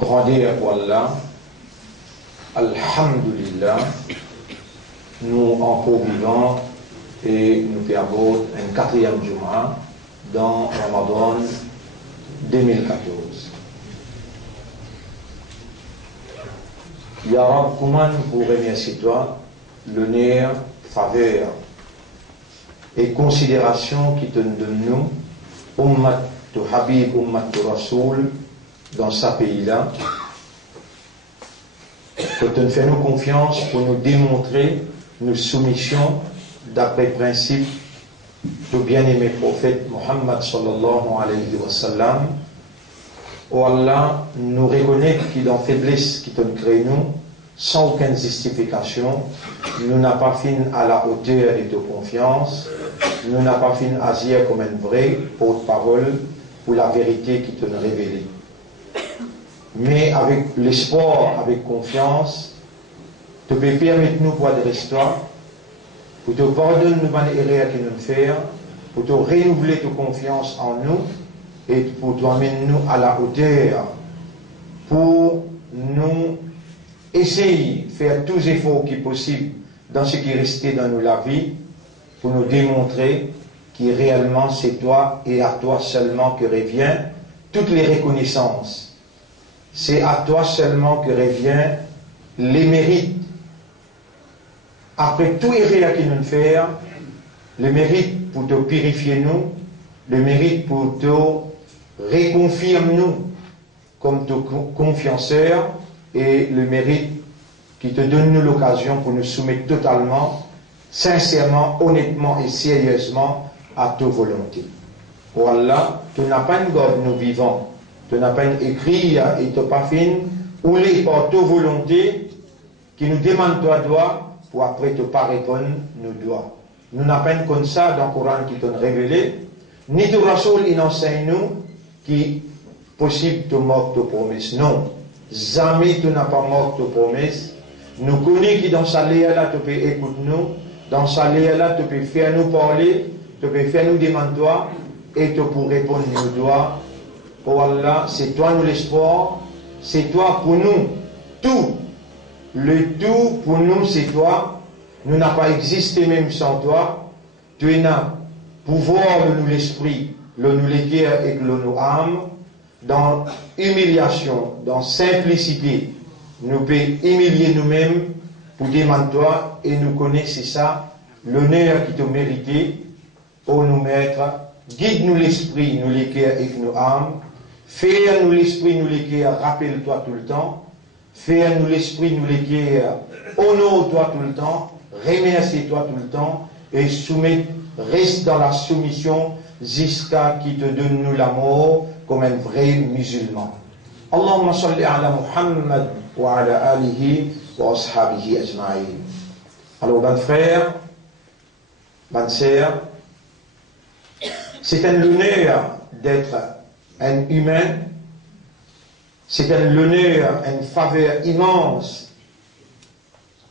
Grandeur pour Allah, Alhamdulillah, nous encore vivants et nous perdons un 4e Jumu'ah dans Ramadan 2014. Ya Rab, comment nous pourrions remercier toi, l'honneur, faveur et considération qui te donne nous, Ummat tu Habib, Ummat tu Rasoul, dans ce pays-là, que tu nous fais nous confiance pour nous démontrer nos soumissions d'après le principe du bien-aimé prophète Muhammad sallallahu alayhi wa sallam. Oh Allah, nous reconnaît qu'il en faiblesse qui te crée nous, sans aucune justification, nous n'a pas fait à la hauteur de ta confiance, nous n'a pas fait à agir comme un vrai porte-parole pour la vérité qui te révélée. Mais avec l'espoir, avec confiance, tu peux permettre nous pour adresser toi, pour te pardonner nos erreurs que nous faisons, pour te renouveler ta confiance en nous et pour te amener nous à la hauteur, pour nous essayer de faire tous les efforts qui sont possibles dans ce qui est resté dans nous la vie, pour nous démontrer que réellement c'est toi et à toi seulement que revient toutes les reconnaissances. C'est à toi seulement que revient les mérites. Après tout erreur que nous faisons, le mérite pour te purifier nous, le mérite pour te réconfirmer nous comme te confianceur et le mérite qui te donne nous l'occasion pour nous soumettre totalement, sincèrement, honnêtement et sérieusement à ta volonté. Oh Allah, tu n'as pas une God nous vivants. Tu n'as pas écrit et tu n'as pas fait ou les par ta volonté qui nous demande toi doigt pour après te pas répondre nous doigts. Nous n'avons pas comme ça dans le Coran qui t'a révélé, ni de Rasoul il enseigne nous qui possible te moque ta promesse. Non, jamais tu n'as pas moque ta promesse. Nous connaissons qui dans sa léa là tu peux écouter nous, dans sa léa là tu peux faire nous parler, tu peux faire nous demander toi et tu peux répondre nous doigts. Oh Allah, c'est toi nous l'espoir, c'est toi pour nous, tout. Le tout pour nous c'est toi. Nous n'avons pas existé même sans toi. Tu es là, pouvoir de nous l'esprit, le nous les cœurs et le nous âme, dans humiliation, dans simplicité. Nous pouvons humilier nous-mêmes pour demander toi et nous connaître c'est ça, l'honneur qui te mérité, pour nous mettre, guide-nous l'esprit, nous les cœurs et nous âme. Fais-nous l'esprit, nous les cœurs, rappelle-toi tout le temps. Fais-nous l'esprit, nous les cœurs, honore-toi tout le temps, remercie-toi tout le temps, et reste dans la soumission jusqu'à qui te donne nous la mort comme un vrai musulman. Allahumma salli ala Muhammad wa ala alihi wa ashabihi ajma'in. Alors, ben frère, ben sœur, c'est un honneur d'être un humain, c'est un honneur, une faveur immense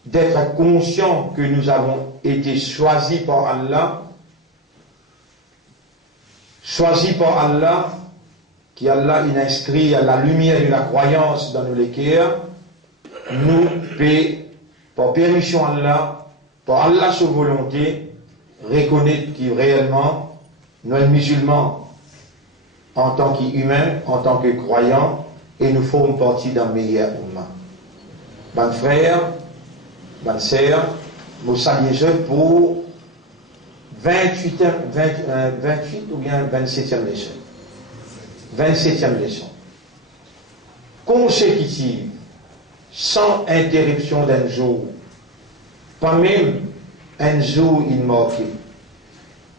d'être conscient que nous avons été choisis par Allah, qui Allah il inscrit à la lumière de la croyance dans nos cœurs, nous paie, par permission Allah, par Allah sa volonté, reconnaître que réellement nous sommes musulmans en tant qu'humains, en tant que croyants, et nous formons partie d'un meilleur humain. Ben frère, ben sœur, nous saluons pour 28 ou bien 27e leçon. 27e leçon. Consécutive, sans interruption d'un jour, pas même un jour il manquait.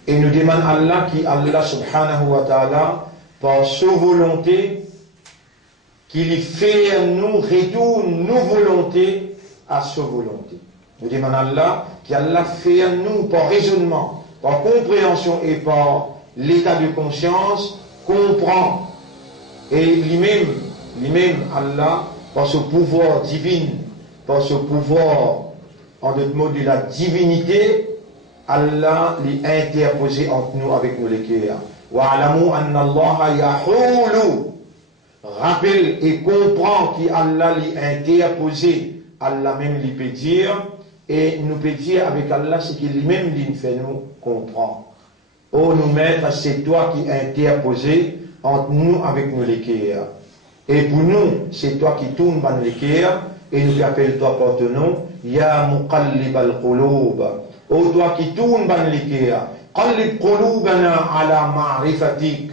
Et nous demandons à Allah qui Allah subhanahu wa ta'ala, par sa volonté, qu'il fait nous retourne nos volontés à sa volonté. Nous demandons à Allah qu'Allah fait nous par raisonnement, par compréhension et par l'état de conscience, comprend. Et lui-même Allah, par ce pouvoir divin, par ce pouvoir, en d'autres mots, de la divinité, Allah l'a interposé entre nous avec nous les cœurs. وَاعْلَمُوا أَنَّ اللَّهَ يَحُولُ rappelle et comprend qu'Allah lui interposé, Allah même lui peut dire, et nous peut dire avec Allah ce qu'il lui-même lui fait nous comprendre. Oh nous maîtres, c'est toi qui interposé entre nous avec nous l'équerre. Et pour nous, c'est toi qui tournes dans l'équerre, et nous appelle toi par ton nom, Ya Muqallib al-Qulub. Oh toi qui tournes dans l'équerre, Qallib qulubana ala ma'rifatik.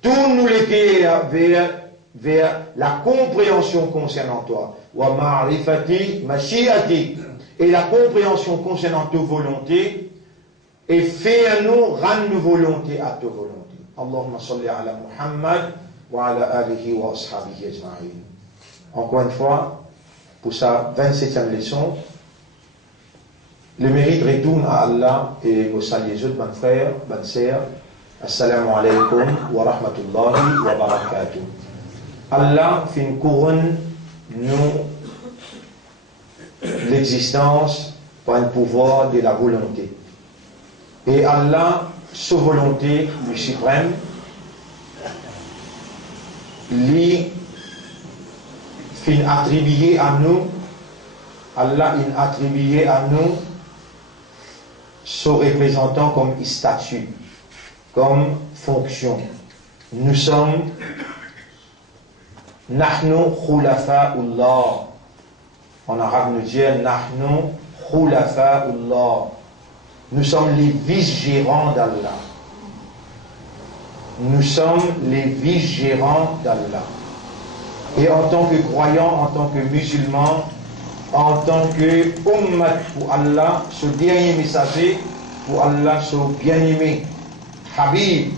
Tourne-nous l'équerre vers la compréhension concernant toi. Wa ma'rifati mashiatik. Et la compréhension concernant ta volonté, et fais-nous rendre volonté à ta volonté. Allahumma salli ala Muhammad wa ala alihi wa ashabihi ajma'in. Encore une fois, pour sa 27e leçon, le mérite retourne à Allah et au salut les autres, bonnes frères, bonnes sœurs. Assalamu alaikum wa rahmatullahi wa barakatuh. Allah fait une couronne, nous, l'existence par un pouvoir de la volonté. Et Allah, sous volonté du suprême, lui fin attribué à nous, Allah il attribué à nous ce représentant comme statut, comme fonction. Nous sommes Nahnu khulafa'ullah. En arabe nous dit Nahnu khulafa'ullah. Nous sommes les vice-gérants d'Allah. Nous sommes les vice-gérants d'Allah. Et en tant que croyants, en tant que musulmans, en tant que ummat pour Allah, ce dernier messager, pour Allah, ce bien-aimé, Habib,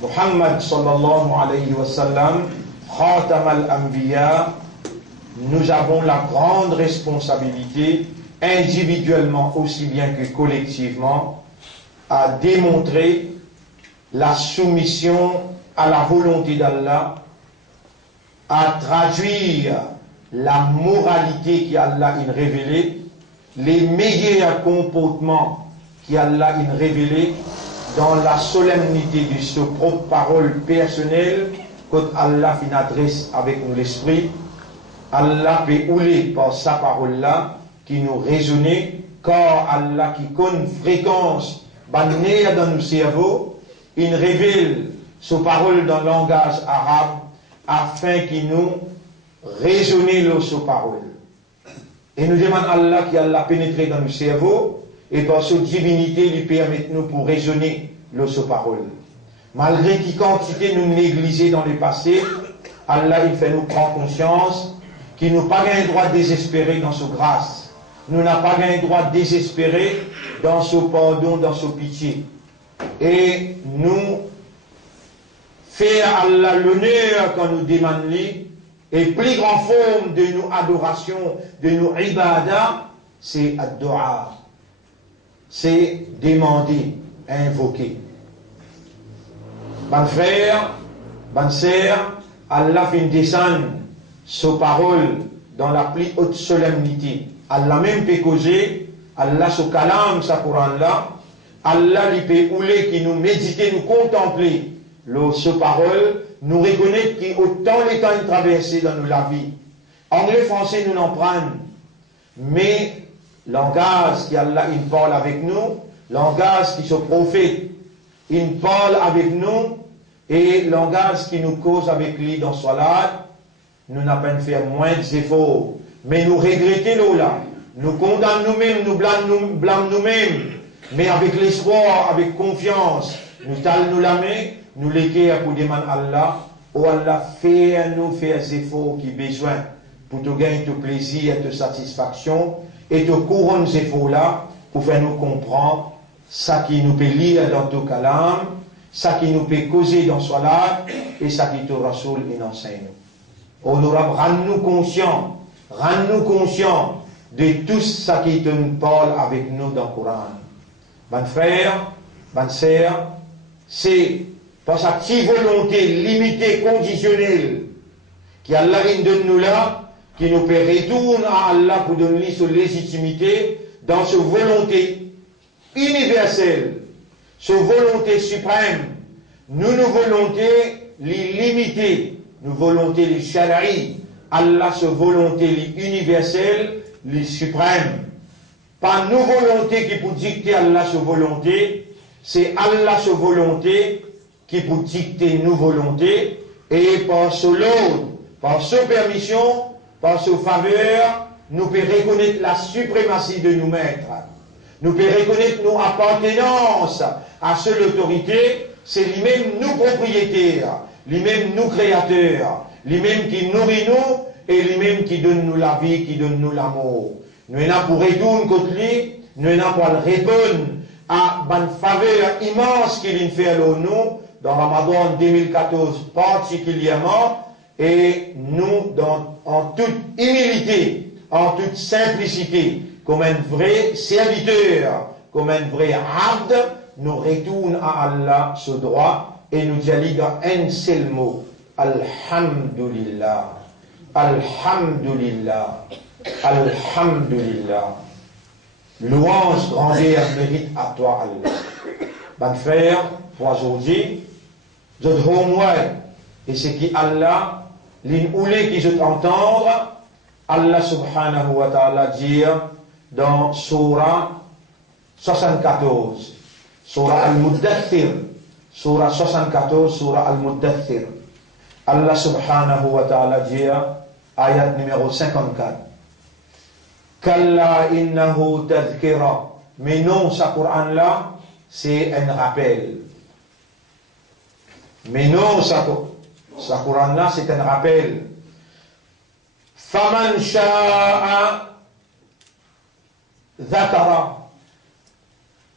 Muhammad sallallahu alayhi wa sallam, Khatam al-Anbiya, nous avons la grande responsabilité, individuellement aussi bien que collectivement, à démontrer la soumission à la volonté d'Allah, à traduire la moralité qu'Allah a révélée, les meilleurs comportements qu'Allah a révélés dans la solennité de sa propre parole personnelle, quand Allah fait une adresse avec nous l'esprit, Allah peut ouler par sa parole-là, qui nous résonne, car Allah qui connaît fréquence, bannière dans nos cerveaux, il révèle sa parole dans le langage arabe, afin qu'il nous résonne sa parole. Et nous demandons à Allah qui a pénétré dans nos cerveaux, et par sa divinité lui permet nous pour raisonner sa parole. Malgré qui quantité nous négligeons dans le passé, Allah il fait nous prendre conscience qu'il n'a pas un droit de désespérer dans sa grâce. Nous n'avons pas un droit de désespérer dans son pardon, dans sa pitié. Et nous faire Allah l'honneur quand nous demandons lui, et plus grande forme de nos adorations, de nos ibadah, c'est ad-du'a. C'est demander, invoquer. Bon frère, bonne sœur, Allah fait descendre sa parole dans la plus haute solennité. Allah même peut causer, Allah se calme sa Coran là, Allah lui peut ouler qui nous méditer, nous contempler sa parole, nous reconnaître qu'autant les temps ils traversent dans nos la vie. Anglais, français, nous n'en prennent. Mais langage qui Allah il parle avec nous, langage qui se prophète, il parle avec nous, et langage qui nous cause avec lui dans Salat, nous n'avons pas fait moins d'efforts. Mais nous regrettons là, nous condamnons nous-mêmes, nous blâmons nous-mêmes, mais avec l'espoir, avec confiance, nous talons nous la main, nous l'équerre pour demander à Allah, oh Allah, fais-nous faire des efforts qui besoin pour te gagner ton plaisir, ta satisfaction, et te couronne ces efforts-là pour faire nous comprendre ça qui nous peut lire dans ton kalam, ça qui nous peut causer dans Salat, et ça qui te rasoul et enseigne. Honorable, rends-nous conscients de tout ça qui te parle avec nous dans le Coran. Bonne frère, bonne sœur, c'est par sa petite volonté limitée, conditionnelle, qu'Allah donne nous là, qui nous peut retourner à Allah pour donner sa légitimité dans sa volonté universelle, sa volonté suprême. Nous, nos volontés, les limiter nous volonté les shara'i, Allah se volonté les universelle, les suprêmes. Pas nous volonté qui pour dicter Allah se volonté, c'est Allah se volonté qui pour dicter nous volonté, et par ce lot, par ce permission, par ce faveur, nous pouvons reconnaître la suprématie de nous maîtres. Nous pouvons reconnaître nos appartenances à seule autorité, c'est lui-même nous propriétaires, lui-même nous créateurs, lui-même qui nourrit nous et lui-même qui donne nous la vie, qui donne nous l'amour. Nous sommes pour retourner contre lui, nous sommes pour répondre à une faveur immense qu'il fait à nous dans Ramadan 2014 particulièrement, et nous, en toute humilité, en toute simplicité, comme un vrai serviteur, comme un vrai abd, nous retournons à Allah ce droit et nous disons dans un seul mot, Alhamdulillah, Alhamdulillah, Alhamdulillah. Louange, grandeur, mérite à toi, Allah. Ben frère, pour aujourd'hui, je te remercie, et c'est qui Allah, l'inoulé qui je t'entendre, Allah subhanahu wa ta'ala dit dans Surah 74, Surah Al-Muddathir, Surah 74, Surah Al-Muddathir. Allah subhanahu wa ta'ala dit, ayat numéro 54. Kalla innahu tadhkira. Mais non, ce Coran-là, c'est un rappel. Mais non, ce Coran-là, c'est un rappel. Faman sha'a dhakara.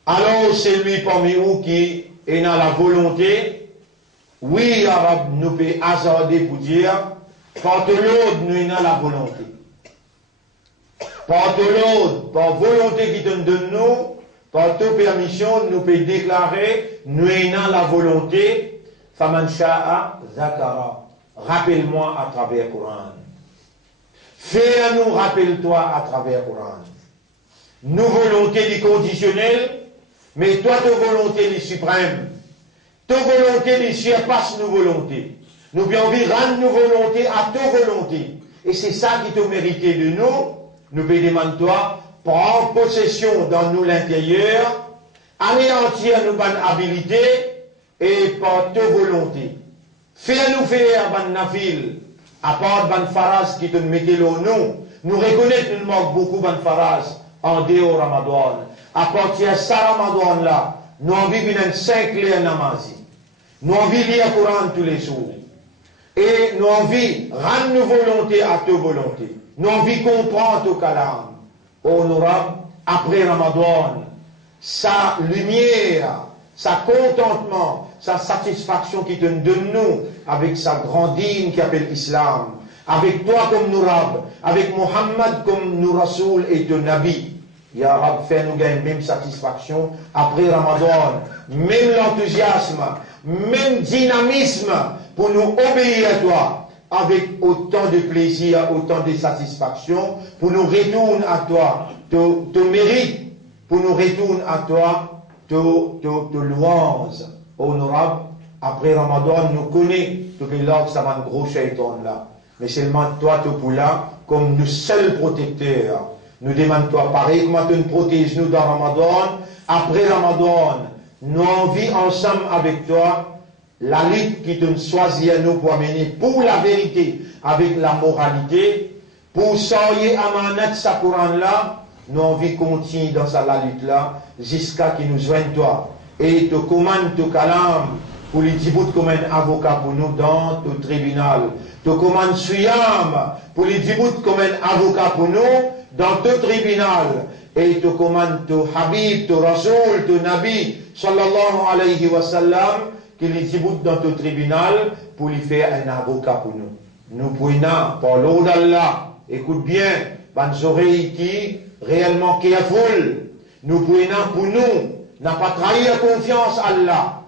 Alors, c'est lui parmi vous qui est dans la volonté. Oui, Arabe, nous peut hasarder pour dire, par de l'autre, nous est dans la volonté. Par de l'autre, par volonté qui donne de nous, par toute permission, nous peut déclarer, nous est dans la volonté. Faman sha'a dhakara. Rappelle-moi à travers le Coran. Fais-nous, rappelle-toi à travers le Coran. Nous volonté du conditionnel, mais toi, ta volonté du suprême. Ta volonté du surpasse nos volontés. Nous pouvons rendre nos volontés à ta volonté. Et c'est ça qui te mérité de nous. Nous pouvons demander toi, prends possession dans nous l'intérieur, anéantir nos bonnes habilités et par ta volonté. Fais-nous faire ban nafil, à part ban faras qui te mettait le nom. Nous reconnaissons que nous manquons beaucoup ban faras en dehors Ramadan. À partir de ce Ramadan-là, nous avons vu une 5 clés namazi. Nous avons vu lire le Coran tous les jours. Et nous avons vu rendre nos volontés à ta volonté. Nous avons vu comprendre ton kalam. Honorable, après Ramadan, sa lumière, sa contentement, sa satisfaction qui donne de nous avec sa grandine qui appelle l'islam, avec toi comme nous Rab, avec Mohammed comme nous Rasoul et de Nabi. Ya Rab, fais-nous gagner même satisfaction après Ramadan, même l'enthousiasme, même dynamisme pour nous obéir à toi, avec autant de plaisir, autant de satisfaction, pour nous retourner à toi, te mérite, pour nous retourner à toi, te louange honorable. Après Ramadan, nous connaissons que là, ça va un gros shaitan là. Mais seulement toi, te pour là, comme nous seuls protecteurs. Nous demandons toi pareil, comment tu nous protèges nous dans Ramadan. Après Ramadan, nous envie ensemble avec toi la lutte qui te choisit à nous pour amener pour la vérité, avec la moralité, pour s'envoyer à manette sa Coran là. Nous envie continuer dans la lutte là, jusqu'à qu'il nous joigne toi. Et te commande te calam pour les dibouts comme un avocat pour nous dans le tribunal. Te commande suyam pour les dibouts comme un avocat pour nous dans le tribunal. Et te commande te habib, te rasoul, te nabi, sallallahu alayhi wa sallam, qui les dibouts dans le tribunal pour lui faire un avocat pour nous. Nous pouvons, par l'eau d'Allah, écoute bien, bonnes oreilles qui réellement careful, nous pouvons pour nous, n'a pas trahi la confiance à Allah,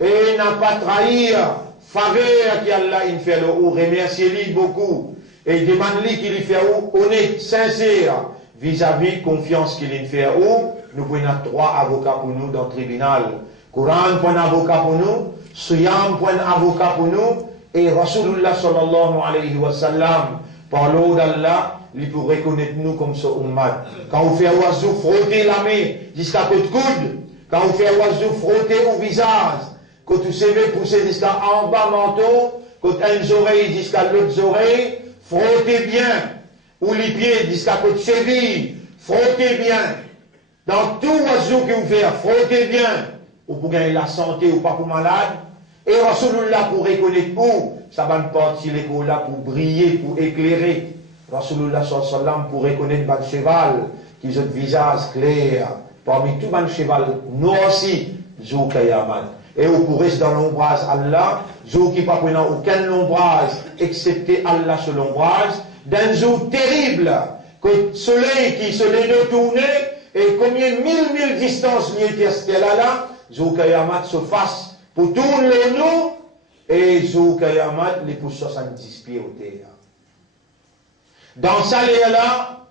et n'a pas trahi faveur qu'Allah il fait ou remercier-lui beaucoup, et demande-lui qu'il fait honnête, sincère, vis-à-vis confiance qu'il fait ou, nous pouvons avoir 3 avocats pour nous dans le tribunal. Coran pour un avocat pour nous, Suyam pour un avocat pour nous, Et Rasulullah sallallahu alayhi wa sallam, par l'eau d'Allah, il peut reconnaître nous comme ce ummat. Quand vous faites oiseau frotter la main jusqu'à côté coude, quand vous faites oiseau frotter au visage, quand vous savez pousser jusqu'à en bas manteau, quand une oreille jusqu'à l'autre oreille, frottez bien. Ou les pieds jusqu'à côté cheville, frottez bien. Dans tout oiseau que vous faites, frottez bien. Ou pour gagner la santé ou pas pour malade. Et Rasulullah pour reconnaître où, ça va nous partir l'école là pour briller, pour éclairer. Rasulullah sallallahu alayhi wa sallam pour reconnaître ban cheval, qui a un visage clair. Parmi tout ban cheval, nous aussi, Zou Kayaman. Et vous pourrez dans l'ombrage Allah, Zou qui ne prend aucun ombrage, excepté Allah sur l'ombrage, d'un jour terrible, que le soleil qui se l'est tourné, et combien mille distances était là, Zou Kayamat se fasse pour tourner le nous, et Zou Kayamat les pour 70 pieds au terre. Dans ça, là,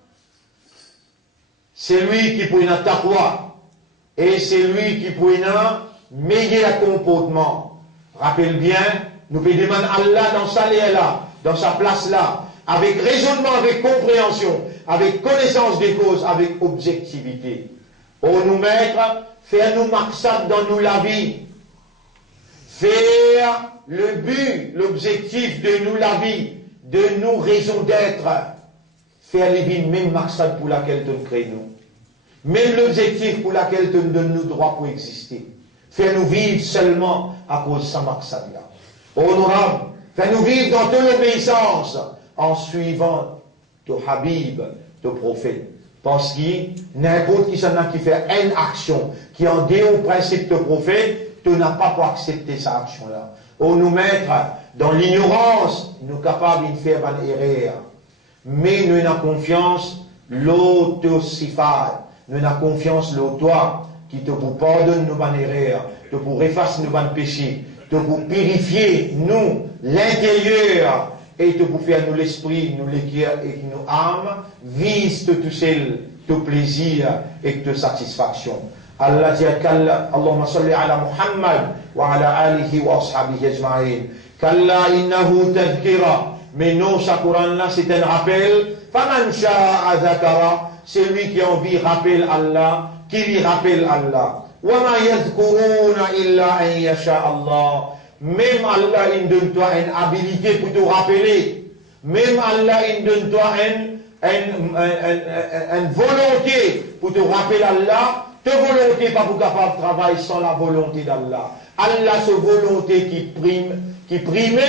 c'est lui qui peut une taqwa, et c'est lui qui peut un meilleur comportement. Rappelle bien, nous pouvons demander Allah dans ça, là, dans sa place là, avec raisonnement, avec compréhension, avec connaissance des causes, avec objectivité. Pour nous mettre, faire nous maqsad dans nous la vie, faire le but, l'objectif de nous la vie, de nous raison d'être, faire les vies, même maqsad pour laquelle tu nous crées nous, même l'objectif pour laquelle tu nous donnes nous droit pour exister, faire nous vivre seulement à cause de ce maqsad là. Honorable, faire nous vivre dans toute l'obéissance, en suivant ton Habib, ton prophète. Parce que n'importe qui fait une action qui en dehors au principe de prophète, tu n'as pas pour accepter cette action-là. Ou nous mettre dans l'ignorance, nous sommes capables de faire une erreur. Mais nous avons confiance, l'autosifat, nous avons confiance, toi, qui te pour pardonner nos bonnes erreurs, te pour effacer nos bonnes péchés, te pour purifier nous, l'intérieur, et te pour faire nous l'esprit, nous l'équerre et nous âme, vise tout seul, tout plaisir et toute satisfaction. Allah dit Allahumma salli ala Muhammad wa ala alihi wa ashabihi ajma'in. Kalla innahu tadhkira. Mais non, ce Coran-là, c'est un rappel. Faman sha'a dhakara. C'est lui qui a envie rappelle Allah, qui lui rappelle Allah. Wa ma yadhkuruna illa an yasha Allah. Même Allah, il donne toi une habilité pour te rappeler. Même Allah, il donne toi une volonté pour te rappeler Allah. Ta volonté pas pour capable de travailler sans la volonté d'Allah. Allah, sa volonté qui prime,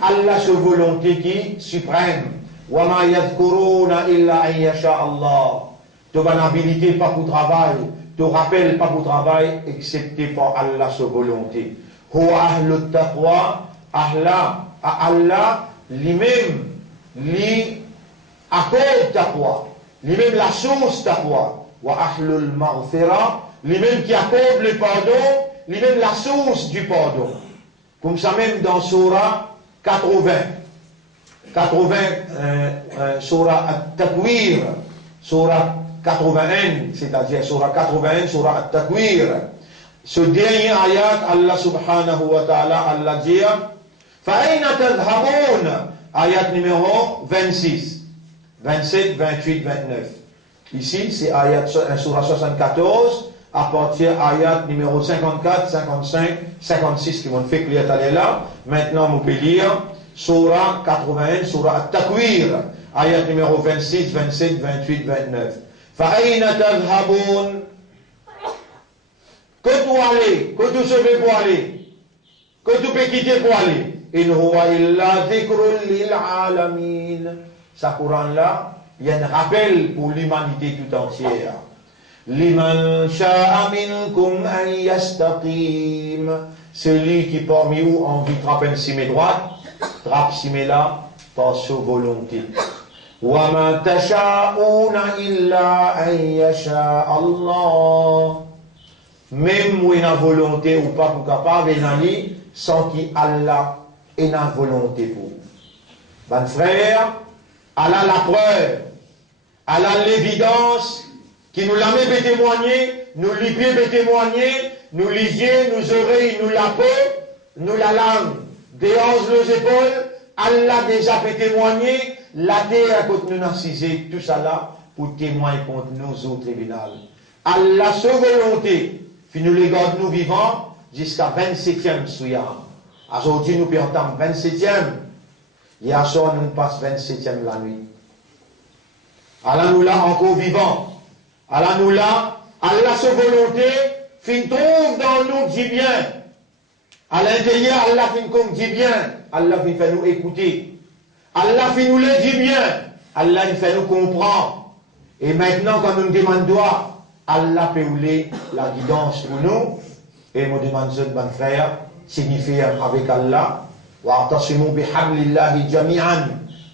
Allah, sa volonté qui suprême. Wa ma yadhkuruna illa an yasha Allah. Tu vas habilité pas pour travail, te rappelle pas pour travail, excepté par Allah, sa volonté. Huwa ahlu taqwa, Allah, lui-même, lui accorde taqwa, lui-même la source taqwa, wa ahlul maghfira, lui-même qui accorde le pardon, lui-même la source du pardon. Comme ça même dans Surah 80, Surah At-Takwir, Surah 81, c'est-à-dire Surah 81, Surah At-Takwir. Ce dernier ayat, Allah subhanahu wa ta'ala, Allah dit فَأَيْنَ تَذْهَبُونَ ayat numéro 26, 27, 28, 29. Ici, c'est ayat surah 74, à partir ayat numéro 54, 55, 56, qui vont faire que l'ayat là. Maintenant, on peut lire surah 81, surah At-Takwir, ayat numéro 26, 27, 28, 29. فَأَيْنَ تَذْهَبُونَ. Que tu allais, que tu savais pour aller, que tu peux quitter pour aller. In huwa illa dhikrun lil alamin. Ce Coran-là, il y a un rappel pour l'humanité tout entière. Liman sha'a minkum an yastaqim. Celui qui parmi vous a envie de trapper si mes droites, trappe si mes là, par sa volonté. Wa ma tasha'una illa an yasha Allah. Même où il y a volonté ou pas pour capable, il sans qu'il Allah ait une volonté pour vous. Bon frère, Allah la preuve, Allah l'évidence, qui nous l'a même témoigné, nous les pieds témoigner, nous les yeux, nous oreilles, nous la peau, nous la langue. déhanche les épaules, Allah déjà peut témoigner, la terre contre nous narcisé, tout ça là, pour témoigner contre nos autres tribunaux. Allah, sa volonté, puis nous les garde nous vivants, jusqu'à 27e souyam. Aujourd'hui, nous pouvons entendre 27e. Hier soir, nous passons 27e la nuit. Allah nous l'a encore vivant. Allah nous l'a, Allah sa volonté, fin trouve dans nous dit bien. À l'intérieur, Allah fin comme dit bien. Allah fin fait nous écouter. Allah fin nous le dit bien. Allah fait nous comprendre. Et maintenant, quand nous nous demandons, Allah peut ouler la guidance pour nous. Et nous demandons, bon frère, signifier avec Allah. Wa'tasimu bihablillahi jami'an.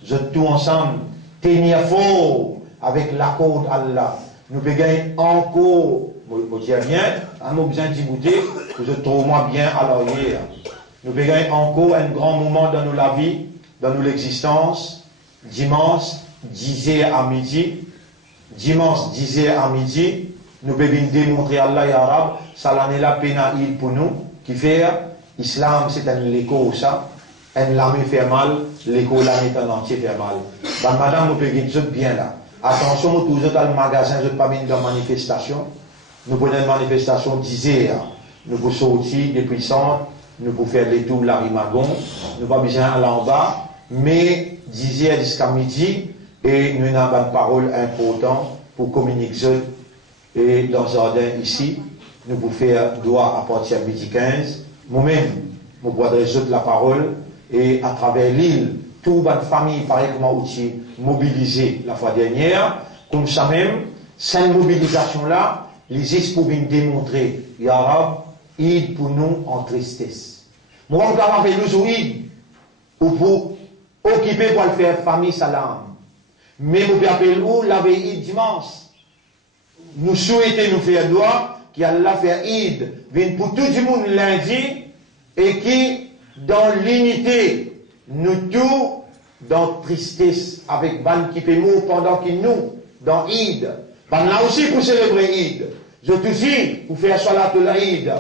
Vous tout ensemble, tenir fort avec l'accord d'Allah. Nous pouvons gagner encore, vous dire bien, nous avons besoin d'y goûter, vous êtes trop moins bien à l'arrière. Nous pouvons gagner encore un grand moment dans la vie, dans l'existence. Dimanche, 10h à midi. Dimanche, 10h à midi. Nous pouvons démontrer à Allah et Arabe, ça l'année la pénaïde pour nous, qui fait, l'islam c'est un écho, ça. Un lame fait mal, l'écho l'année en entier fait mal. Ben, madame, vous pouvez dire bien là. Attention, vous êtes dans le magasin, vous n'êtes pas mis dans la manifestation. Nous prenons une manifestation 10h. Nous pouvons sortir des puissantes, nous pouvons faire les tours, la rimagon. Nous n'avons pas besoin d'aller en bas. Mais 10h jusqu'à midi, et nous avons une parole importante pour communiquer. Et dans le jardin ici, nous pouvons faire droit à partir de midi 15. Moi-même, je boirai la parole. Et à travers l'île, toute bonne famille, pareil comme outil mobilisé la fois dernière, comme ça même, cette mobilisation-là, les esprits pour démontrer, Yarab, id pour nous en tristesse. Moi, on va faire nous id, ou pour occuper pour le faire famille salam. Mais vous pouvez appeler où la id dimanche. Nous souhaitons nous faire droit, qui Allah fait id, vient pour tout le monde lundi, et qui, dans l'unité, nous tous, dans tristesse, avec Ban qui peut mourir pendant qu'il nous, dans Id. Ban là aussi pour célébrer Id. Je te dis, pour faire salat l'Aïd.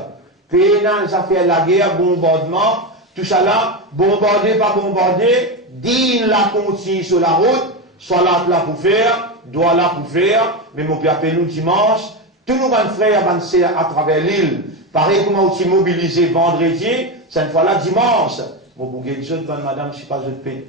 Pénal, ça fait la guerre, bombardement, tout ça là, bombarder, pas bombarder, digne la continue sur la route, salat là pour faire, doigt là pour faire, mais mon père appelle nous dimanche, tous nos frères, ban à travers l'île, pareil comme on s'est mobilisé vendredi, cette fois-là, dimanche, mon bouquet de jeunes, madame, je ne suis pas de paix.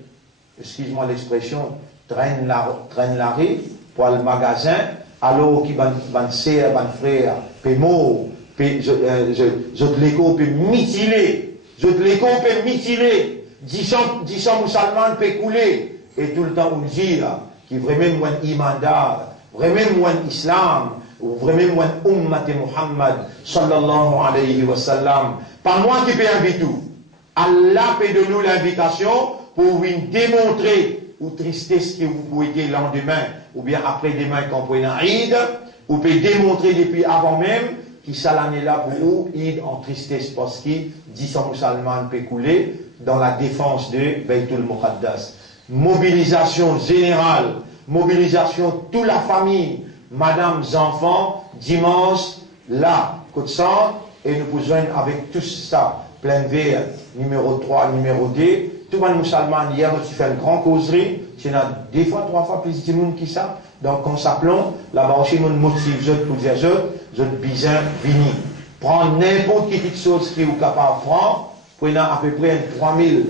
Excuse-moi l'expression, traîne la rue pour le magasin, alors qui van frère, peut mort, je te l'écho, peut mutiler, je te l'écho, peut mutiler, 10 ans musulmans peut couler, et tout le temps on dit, qui vraiment moins imandar, vraiment moins islam, ou vraiment moins ummat Muhammad, sallallahu alayhi wa sallam. Pas moi qui peux inviter tout. Allah peut donner nous l'invitation pour vous démontrer ou tristesse que vous pouvez être le lendemain ou bien après-demain quand vous pouvez un Eid, ou peut démontrer depuis avant même qui ça l'année là pour vous Eid en tristesse parce que 10 ans musulmans peut couler dans la défense de Baytul Muqaddas. Mobilisation générale, mobilisation toute la famille, madame, enfants, dimanche, là, côte centre. Et nous pouvons avec tout ça, plein verre, numéro 3, numéro 2. Tout le monde musulman, hier, nous fait une grande causerie. Il y a 2 fois, 3 fois plus de monde qui ça. Donc, en s'appelant, là-bas aussi, nous motivons pour dire, je bizarre, vini. Prendre n'importe quelle chose qui est capable de prendre. Prenez à peu près 3000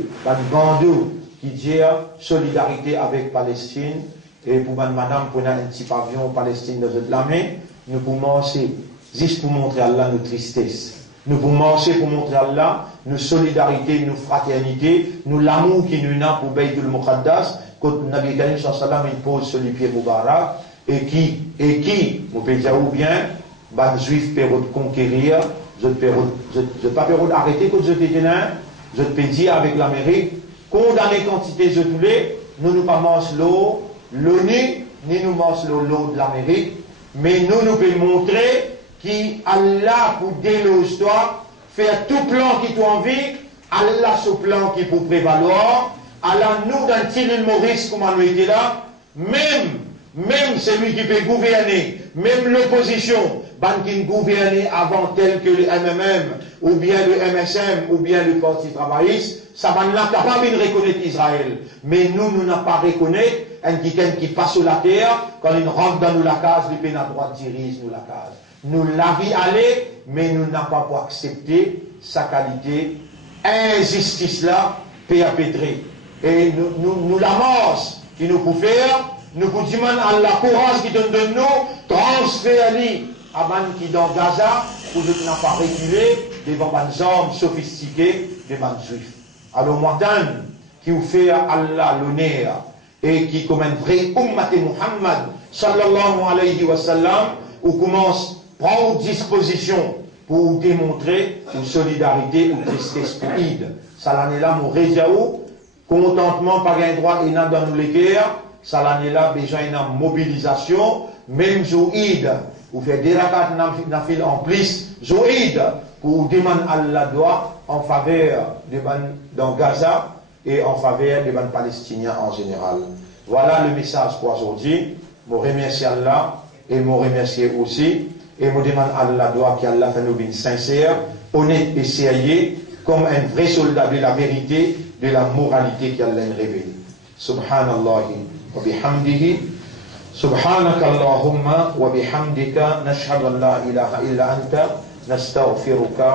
bandous qui disent solidarité avec Palestine. Et pour madame, prenez un petit pavillon Palestine dans la main. Nous pouvons manger. Juste pour montrer à Allah nos tristesses. Nous pouvons marcher pour montrer à Allah nos solidarités, nos fraternités, nous l'amour qui nous a pour Baytul Muqaddas, quand Nabi Karim sallam il pose sur les pieds Moubarak, et qui, vous pouvez dire ou bien, les Juifs peuvent conquérir, je ne pas arrêter quand je te là, je te dire avec l'Amérique, condamner quantité de tous les, nous ne pas manger l'eau, l'ONU, ni nous mange l'eau de l'Amérique, mais nous pouvons montrer qui Allah pour déloger toi, faire tout plan qui t'a envie, Allah ce plan qui pour prévaloir, Allah nous dans l'île Maurice comme on était là, même celui qui peut gouverner, même l'opposition, qui gouverner avant tel que le MMM, ou bien le MSM, ou bien le Parti travailliste, ça va là capable de reconnaître Israël. Mais nous n'avons pas reconnaître un qui passe sur la terre, quand il rentre dans nous la case, il peut à droite dirige nous la case. Nous l'avons allé, mais nous n'avons pas accepté sa qualité. Injustice là, perpétrée. Et nous l'amorce qui nous peut faire, nous vous demandons à la courage qui donne de nous, transférer à man qui dans Gaza, pour ne pas reculer devant des hommes sophistiqués, devant les juifs. Alors, moi, qui vous fait Allah l'honneur et qui, comme un vrai ummat Muhammad, sallallahu alayhi wa sallam, ou commence à prendre disposition pour démontrer une solidarité ou tristesse pour Id. Ça l'année là, mon réjaou, contentement par un droit et dans nous les guerres, ça l'année là, déjà une mobilisation, même jour Id, ou fait des rakats nafil en plus, jour Id, pour demander Allah doit en faveur des dans Gaza et en faveur des Palestiniens en général. Voilà le message pour aujourd'hui. Je remercie Allah et je remercie aussi. Et je demande à Allah doit qu'Allah fait nous sincère, honnête et sérieux, comme un vrai soldat de la vérité, de la moralité qu'Allah révèle. Subhanallah wa bihamdihi. Subhanaka Allahumma wa bihamdika nashhadu an la ilaha illa anta nastaghfiruka.